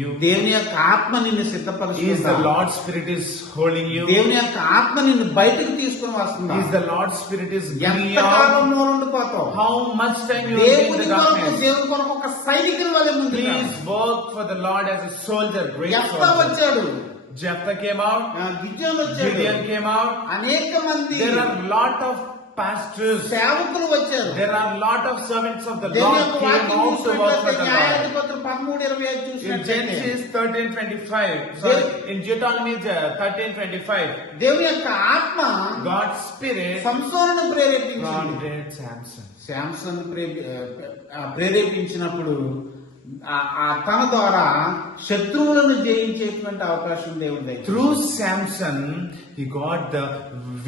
you. దేవుని యొక్క ఆత్మ నిన్ను Is the సిద్ధపరుస్తుంది. Lord's Spirit is holding you. దేవుని యొక్క ఆత్మ నిన్ను బయటకు తీసుకుని వస్తుంది. Is the Lord's Spirit is bringing you ఎంతకాలం out. నువ్వు ఉండిపోతావు? How much time you will be in దేవుని the కొరకు darkness. దేవుని కొరకు ఒక సైనికుని వలె ముందుకు రా. Please work for the Lord as a soldier, great యెఫ్తా soldier. వచ్చాడు, Jephthah came out. గిద్యోను వచ్చాడు, Gideon came out. అనేక మంది There are lot of pastors. సేవకులు వచ్చారు. There are lot of servants of the దేవుని Lord యొక్క came వాక్యం out to work for చూసినట్లయితే the Lord. న్యాయాధిపతులు 13:25 In చూసినట్లయితే Genesis 13:25, sorry, in Deuteronomy 13:25, దేవుని యొక్క ఆత్మ God's Spirit సంసోనును ప్రేరేపించింది. prompted Samson. శాంసన్ ప్రేరేపించినప్పుడు తన ద్వారా శత్రువులను జయించేటువంటి అవకాశం దేవుడి దగ్గర. Through Samson, he got the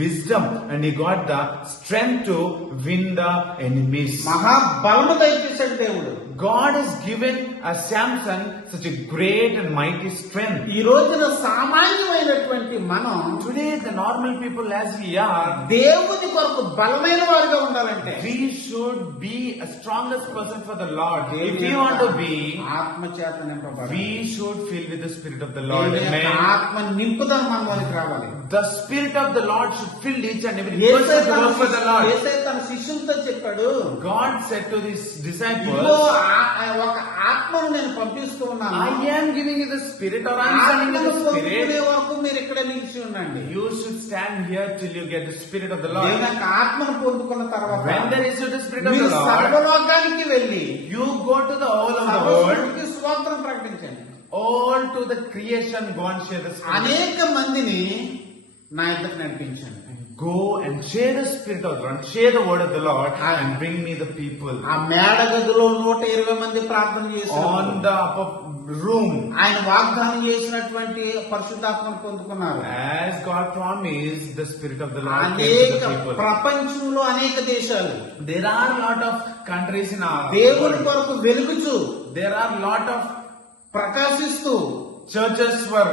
wisdom and he got the strength to win the enemies. మహాబలము దయచేశాడు దేవుడు. God has given a Samson such a great and mighty strength. ఈ రోజున సామాన్యమైనటువంటి మనం Today, the normal people as we are, దేవుని కొరకు బలమైన వారిగా ఉండాలంటే we should be a strongest person for the Lord. If we want to be, ఆత్మ చేత నింపబడాలి. we should fill with the Spirit of the Lord. దేవుని యొక్క Amen. ఆత్మ నింపుదల మనలోనికి రావాలి. The Spirit of the Lord should fill each and every Yesayya person to work for the Lord. తన శిష్యులతో చెప్పాడు, God said to his ఇదిగో disciples, ఒక ఆత్మను నేను పంపిస్తూ ఉన్నాను. I am giving you the Spirit, or I am sending you ఆత్మను the పొందుకునే Spirit. వరకు మీరు ఇక్కడ నిలిచి ఉండండి. You should stand here till you get the Spirit of the Lord. దేవుని యొక్క ఆత్మను పొందుకున్న తర్వాత When there is the Spirit of మీరు the Lord, సర్వలోకానికి వెళ్ళి you go to the whole of the world, సర్వసృష్టికి స్వాతంత్రం ప్రకటించండి. all to the creation, go and share the Spirit. అనేక మందిని నా ఇద్దరు నడిపించండి. Go and share the Spirit of the Lord, share the word of the Lord, and bring me the people. ఆ మేడ గదిలో 120 మంది ప్రార్థన చేశారు. On the upper room, ఆయన వాగ్దానం చేసినటువంటి పరిశుద్ధాత్మను పొందుకున్నారు. as God promised, the Spirit of the Lord came to అనేక the people. ప్రపంచంలో అనేక దేశాలు There are lot of countries in our దేవుని world. కొరకు వెలుగుచూ There are lot of ప్రకాశిస్తూ churches were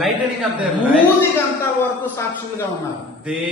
lightening up their lives. మూదిగంతా వరకు సాక్షులుగా ఉన్నారు. They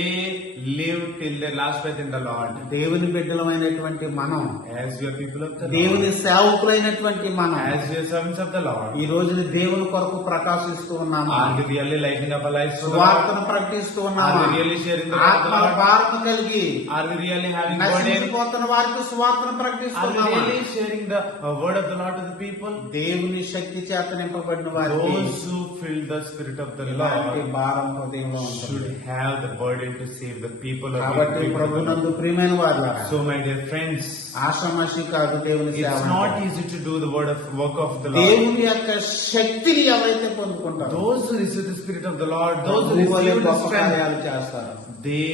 lived till their last breath in the Lord. దేవుని బిడ్డలమైనటువంటి మనం, As we are people of the దేవుని Lord, సేవకులైనటువంటి మనం as we are servants of the Lord, ఈ రోజున దేవుని కొరకు ప్రకాశిస్తూ ఉన్నాము. are we really lighting up our lives for the సువార్తను Lord? ప్రకటిస్తూ Are ఉన్నాము. we really sharing the word of the ఆత్మల Lord? భారము కలిగి Are we really having burden? నశించిపోతున్న వారికి సువార్తను Are we ప్రకటిస్తున్నాము. really sharing the word of the Lord to the people? దేవుని శక్తి చేత నింపబడిన వారికి Those who fill the Spirit of the ఇలాంటి Lord భారం హృదయంలో ఉంటుంది. should have the burden to save the people of కాబట్టి the Lord. ప్రభునందు ప్రియమైన వారులారా, So my dear friends, ఆషామాషి కాదు దేవుని సేవ. it's not easy to do the work of the Lord. దేవుని యొక్క శక్తిని ఎవరైతే పొందుకుంటారో Those who receive the Spirit of the Lord, those who ప్రభువు receive the గొప్ప strength, కార్యాలు చేస్తారు. they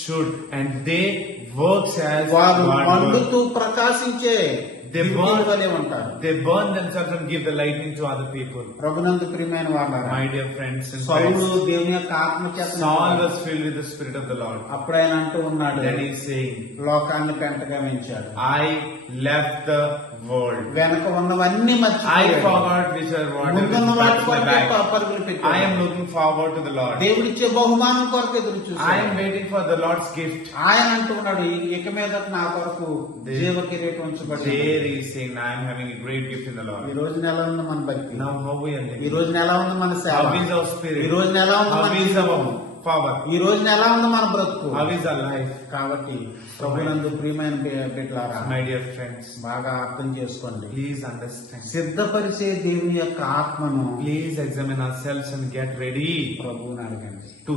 should and they works as వారు God works. మండుతూ ప్రకాశించే They దీపాల వలె ఉంటారు. They burn themselves and give the lightning to other people. ప్రభునందు ప్రియమైన వారులారా, My dear friends and సౌలు friends, దేవుని యొక్క ఆత్మ చేత Saul నింపబడ్డాడు. was filled with the Spirit of the Lord. అప్పుడు ఆయన అంటూ ఉన్నాడు, Then he is saying, లోకాన్ని పెంటగా పెంచాడు, I left the world. వెనక ఉన్నవన్నీ I మర్చిపోయాడు, forgot which are what ముందున్న వాటి is కొరకే back. పరుగులు I పెట్టాడు. am looking forward to the Lord. దేవుడిచ్చే బహుమానం కొరకు ఎదురు I చూశాడు. am waiting for the Lord's gift. ఆయన అంటూ ఉన్నాడు, ఇక మీద నా కొరకు జీవ కిరీటం ఉంచబడింది. There he is saying, I am having a great gift in the ఈ Lord. రోజున ఎలా ఉంది మన భక్తి? Now how we are ఈ living? రోజున ఎలా ఉంది మన సేవ? How is our ఈ spirit? రోజున ఎలా ఉంది How మన is జీవితం? our power? ఈ రోజున ఎలా ఉంది మన బ్రతుకు? How is our life? కాబట్టి ప్రభునందు ప్రియమైన బిడ్డలారా, My dear friends, బాగా అర్థం చేసుకోండి. please understand. సిద్ధపరిచే దేవుని యొక్క ఆత్మను Please examine ourselves and get ready ప్రభువుని అడగండి. to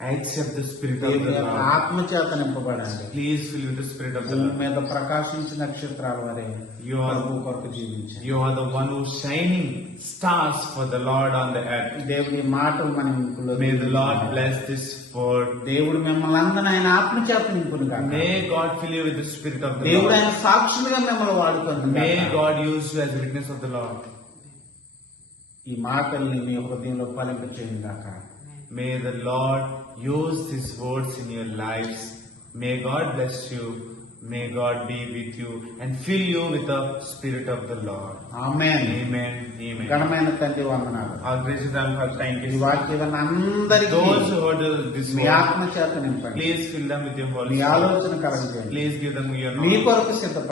accept the Spirit of దేవుని the యొక్క Lord. ఆత్మ చేత నింపబడండి. Please fill with the Spirit of the భూమి Lord. మీద ప్రకాశించే నక్షత్రాల వరే You are- ప్రభు కొరకు జీవించండి. You are the one who's shining stars for the Lord on the earth. దేవుని మాటలు మన ఇంట్లో May the Lord bless this word. దేవుడు మిమ్మల్ని అందరిని ఆయన ఆత్మ చేత నింపును కాక. May God fill you with the Spirit of the దేవుడు Lord. ఆయన సాక్షులుగా మిమ్మల్ని వాడుకుంటుంది. May God use you as a witness of the Lord. ఈ మాటల్ని మీ హృదయంలో ఫలింప చేయండి కాక. May the Lord use these words in your lives. May God bless you. May God be with you and fill you with the Spirit of the Lord. Amen. Amen. Amen. ఘనమైన తండ్రి వందనాలు. Our gracious Father, thank ఈ you. వాక్యం అందరికీ Those who heard this మీ word, ఆత్మ చేత నింపండి. please fill them with your me Holy Spirit. ఆలోచన కలగజేయండి. Please give them your మీ knowledge. కొరకు సిద్ధపడండి.